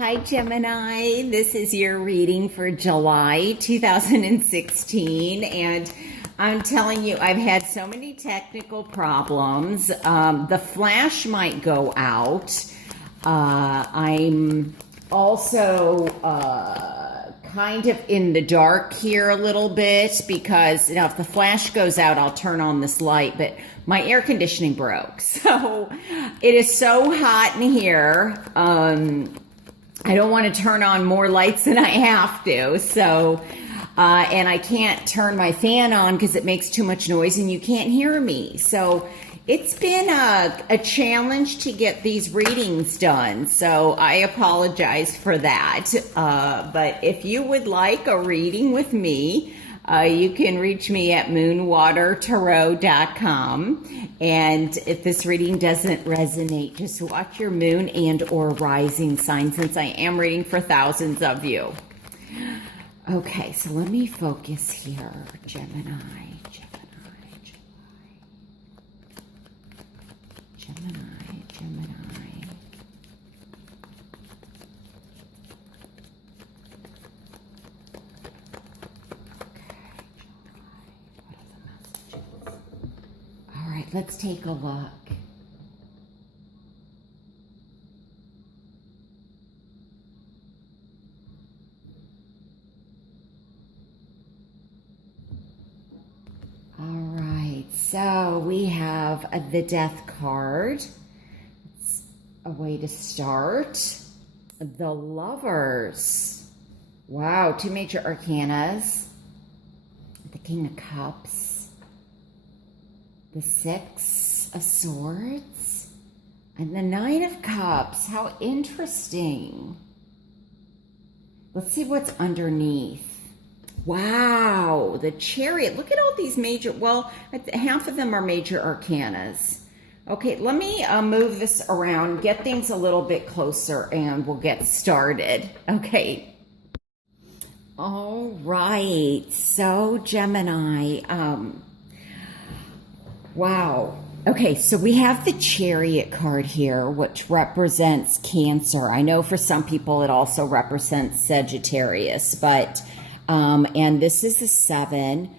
Hi, Gemini. This is your reading for July 2016. And I'm telling you, I've had so many technical problems. The flash might go out. I'm also kind of in the dark here a little bit because, if the flash goes out, I'll turn on this light. But my air conditioning broke. So it is so hot in here. I don't want to turn on more lights than I have to. So, and I can't turn my fan on because it makes too much noise and you can't hear me. So it's been a challenge to get these readings done. So I apologize for that. But if you would like a reading with me, you can reach me at moonwatertarot.com. And if this reading doesn't resonate, just watch your moon and or rising sign, since I am reading for thousands of you. Okay, so let me focus here. Gemini. Let's take a look. All right, so we have the Death card. It's a way to start. The Lovers. Wow, two major arcanas. The King of Cups. The Six of Swords and the Nine of Cups. How interesting. Let's see what's underneath. Wow, the Chariot. Look at all these major, well, half of them are major arcanas. Okay, let me move this around, get things a little bit closer, and we'll get started. Okay. All right, so Gemini, wow. Okay, so we have the Chariot card here, which represents Cancer. I know for some people it also represents Sagittarius, but, and this is the 7.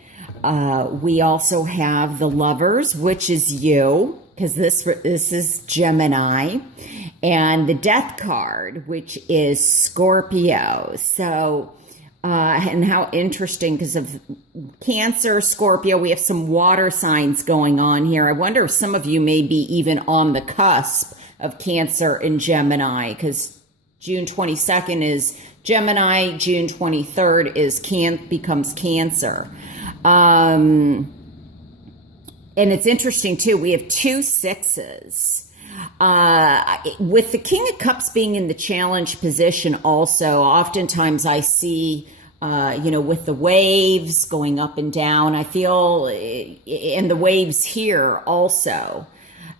We also have the Lovers, which is you, because this is Gemini, and the Death card, which is Scorpio. So, and how interesting, because of Cancer, Scorpio, we have some water signs going on here. I wonder if some of you may be even on the cusp of Cancer and Gemini, because June 22nd is Gemini, June 23rd is becomes Cancer. And it's interesting too, we have 2 6s. With the King of Cups being in the challenge position also, oftentimes I see, with the waves going up and down, I feel, and the waves here also,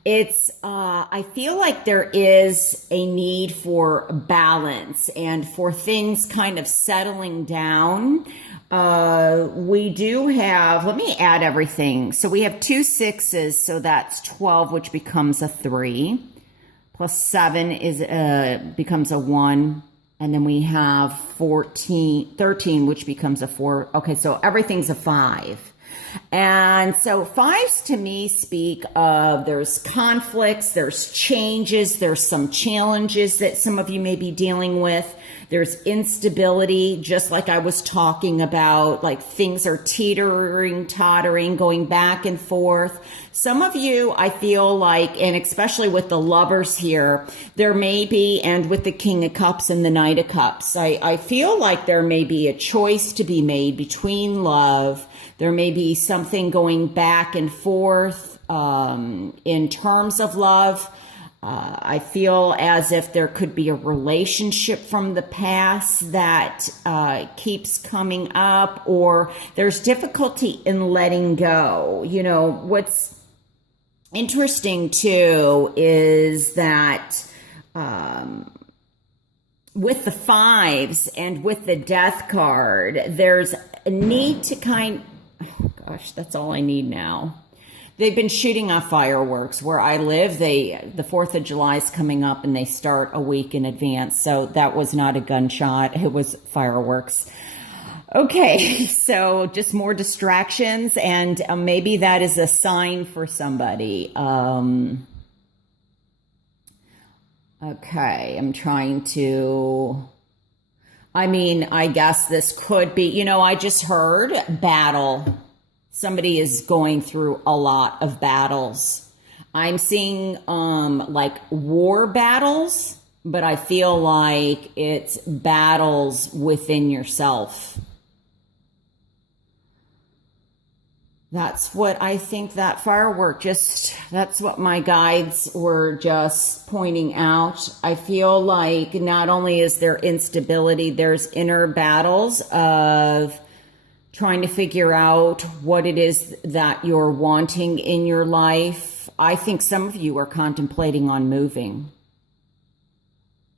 I feel like there is a need for balance and for things kind of settling down. We do have, let me add everything. So we have 2 6s, so that's 12, which becomes a 3. Plus 7 becomes a 1. And then we have 13, which becomes a 4. Okay, so everything's a 5. And so 5s to me speak of there's conflicts, there's changes, there's some challenges that some of you may be dealing with. There's instability, just like I was talking about, like things are teetering, tottering, going back and forth. Some of you, I feel like, and especially with the Lovers here, there may be, and with the King of Cups and the Knight of Cups, I feel like there may be a choice to be made between love. There may be something going back and forth in terms of love. I feel as if there could be a relationship from the past that keeps coming up, or there's difficulty in letting go. What's interesting too is that with the 5s and with the Death card, there's a need to oh gosh, that's all I need now. They've been shooting off fireworks where I live. The 4th of July is coming up and they start a week in advance. So that was not a gunshot. It was fireworks. Okay, so just more distractions, and maybe that is a sign for somebody. Okay, I'm trying to, I guess this could be, I just heard battle. Somebody is going through a lot of battles. I'm seeing like war battles, but I feel like it's battles within yourself. That's what I think that firework that's what my guides were just pointing out. I feel like not only is there instability, there's inner battles of trying to figure out what it is that you're wanting in your life. I think some of you are contemplating on moving.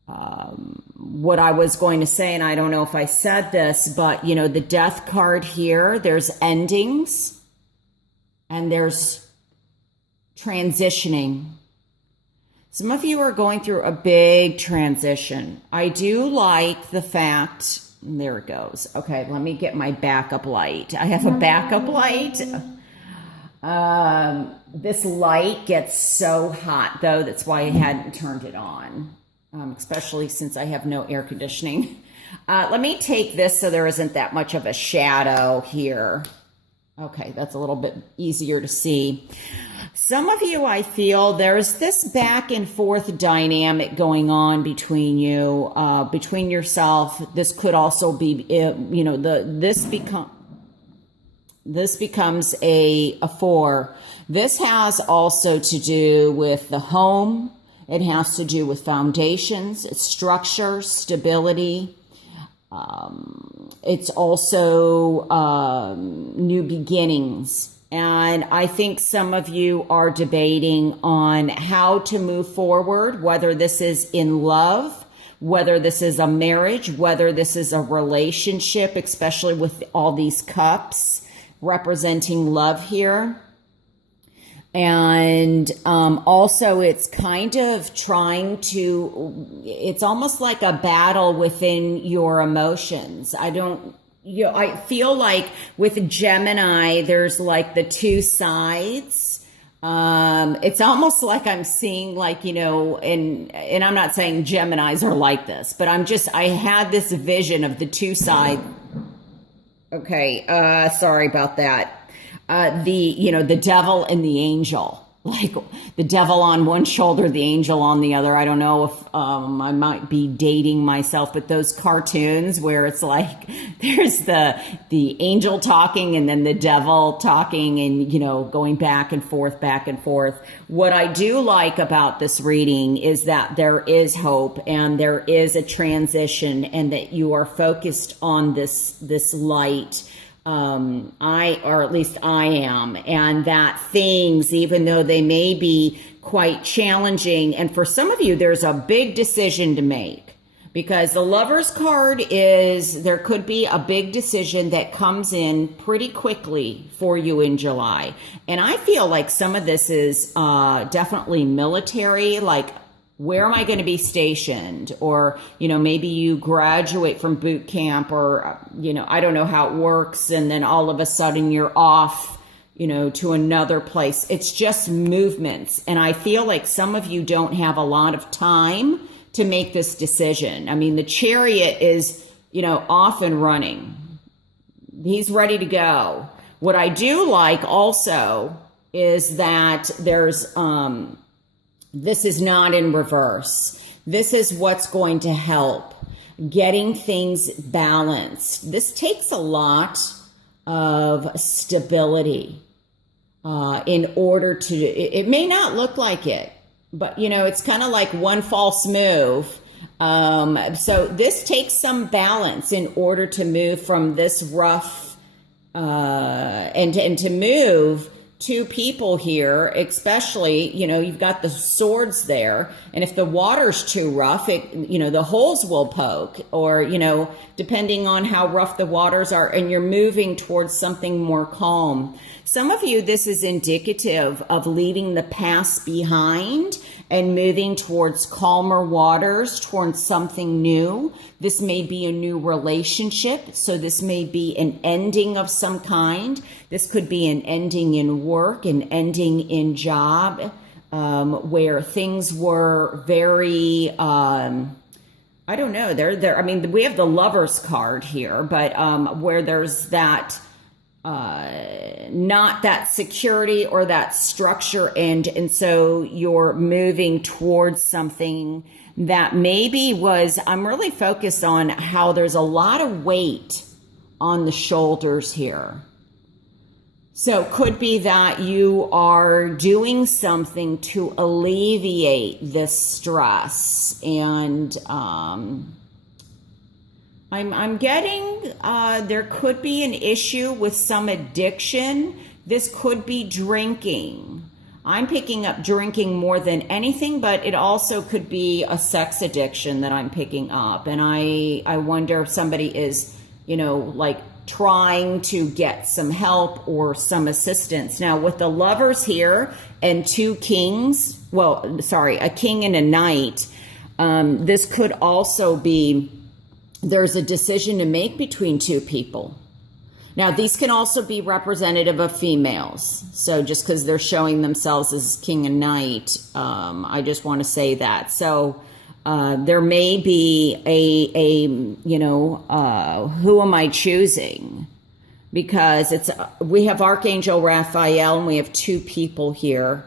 What I was going to say, and I don't know if I said this, but the death card here, there's endings. And there's transitioning. Some of you are going through a big transition. I do like the fact, there it goes. Okay, let me get my backup light. I have a backup light. This light gets so hot though, that's why I hadn't turned it on, especially since I have no air conditioning. Let me take this so there isn't that much of a shadow here. Okay, that's a little bit easier to see. Some of you, I feel there's this back and forth dynamic going on between you, between yourself. This could also be, this becomes a 4. This has also to do with the home. It has to do with foundations, structure, stability. It's also new beginnings. And I think some of you are debating on how to move forward, whether this is in love, whether this is a marriage, whether this is a relationship, especially with all these cups representing love here. And also it's kind of trying to, it's almost like a battle within your emotions. I feel like with Gemini, there's like the two sides. It's almost like I'm seeing like, and I'm not saying Geminis are like this, but I had this vision of the two sides. Okay, sorry about that. The devil and the angel, like the devil on one shoulder, the angel on the other. I don't know if I might be dating myself, but those cartoons where it's like there's the angel talking and then the devil talking and, going back and forth, back and forth. What I do like about this reading is that there is hope and there is a transition and that you are focused on this light. Or at least I am, and that things, even though they may be quite challenging, and for some of you, there's a big decision to make, because the Lover's card is, there could be a big decision that comes in pretty quickly for you in July. And I feel like some of this is definitely military, like, where am I going to be stationed? Or, maybe you graduate from boot camp or, I don't know how it works. And then all of a sudden you're off, to another place. It's just movements. And I feel like some of you don't have a lot of time to make this decision. I mean, the Chariot is, off and running. He's ready to go. What I do like also is that there's, this is not in reverse. This is what's going to help getting things balanced. This takes a lot of stability in order to, it may not look like it, but it's kind of like one false move. So this takes some balance in order to move from this rough and to move two people here, especially, you've got the swords there. And if the water's too rough, the holes will poke, or, depending on how rough the waters are, and you're moving towards something more calm. Some of you, this is indicative of leaving the past behind and moving towards calmer waters, towards something new. This may be a new relationship. So this may be an ending of some kind. This could be an ending in work, an ending in job, where things were very, I don't know, I mean, we have the Lovers card here, but where there's that, not that security or that structure, and so you're moving towards something that maybe I'm really focused on how there's a lot of weight on the shoulders here. So it could be that you are doing something to alleviate this stress, and I'm getting, there could be an issue with some addiction. This could be drinking. I'm picking up drinking more than anything, but it also could be a sex addiction that I'm picking up. And I wonder if somebody is, like trying to get some help or some assistance. Now with the Lovers here and two kings, a king and a knight, this could also be, there's a decision to make between two people. Now, these can also be representative of females. So just because they're showing themselves as king and knight, I just want to say that. So there may be who am I choosing? Because we have Archangel Raphael and we have two people here.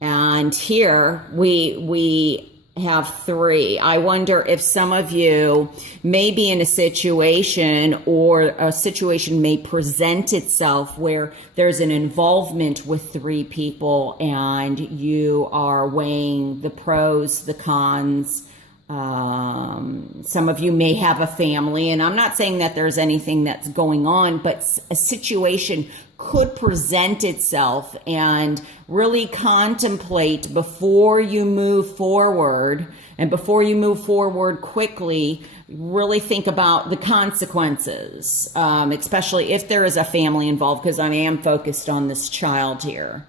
And here we have three. I wonder if some of you may be in a situation, or a situation may present itself where there's an involvement with three people and you are weighing the pros, the cons. Some of you may have a family, and I'm not saying that there's anything that's going on, but a situation could present itself, and really contemplate before you move forward, and before you move forward quickly, really think about the consequences, especially if there is a family involved, because I am focused on this child here.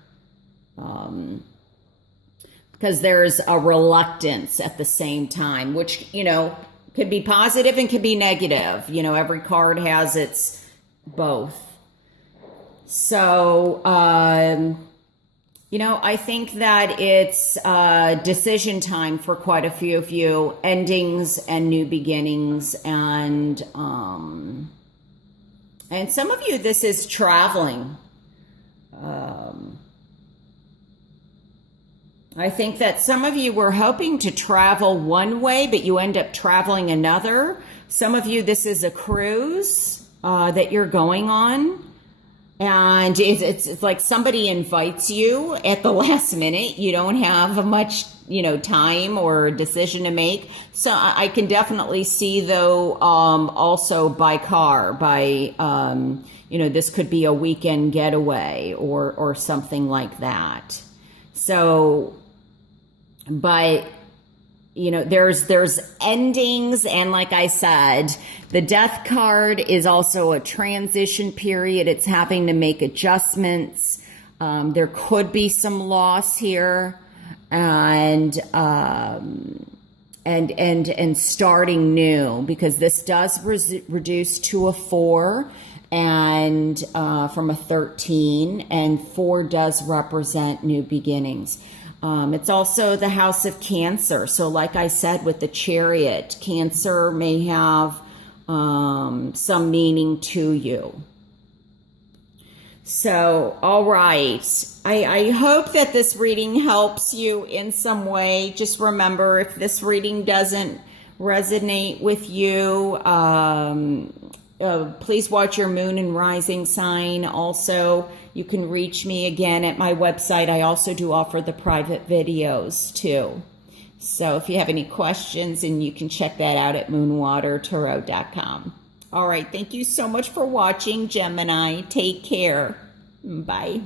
Because there's a reluctance at the same time, which, could be positive and could be negative. Every card has its both. So, I think that it's decision time for quite a few of you, endings and new beginnings. And some of you, this is traveling. I think that some of you were hoping to travel one way, but you end up traveling another. Some of you, this is a cruise that you're going on. And it's like somebody invites you at the last minute. You don't have much, time or decision to make. So I can definitely see, though, also by car, this could be a weekend getaway or something like that. So, but, there's endings. And like I said, the Death card is also a transition period. It's having to make adjustments. There could be some loss here, and starting new, because this does reduce to a 4 and from a 13, and 4 does represent new beginnings. It's also the house of Cancer. So like I said, with the Chariot, Cancer may have some meaning to you. So, all right. I hope that this reading helps you in some way. Just remember, if this reading doesn't resonate with you, please watch your moon and rising sign. Also, you can reach me again at my website. I also do offer the private videos too. So if you have any questions, and you can check that out at moonwatertarot.com. All right. Thank you so much for watching, Gemini. Take care. Bye.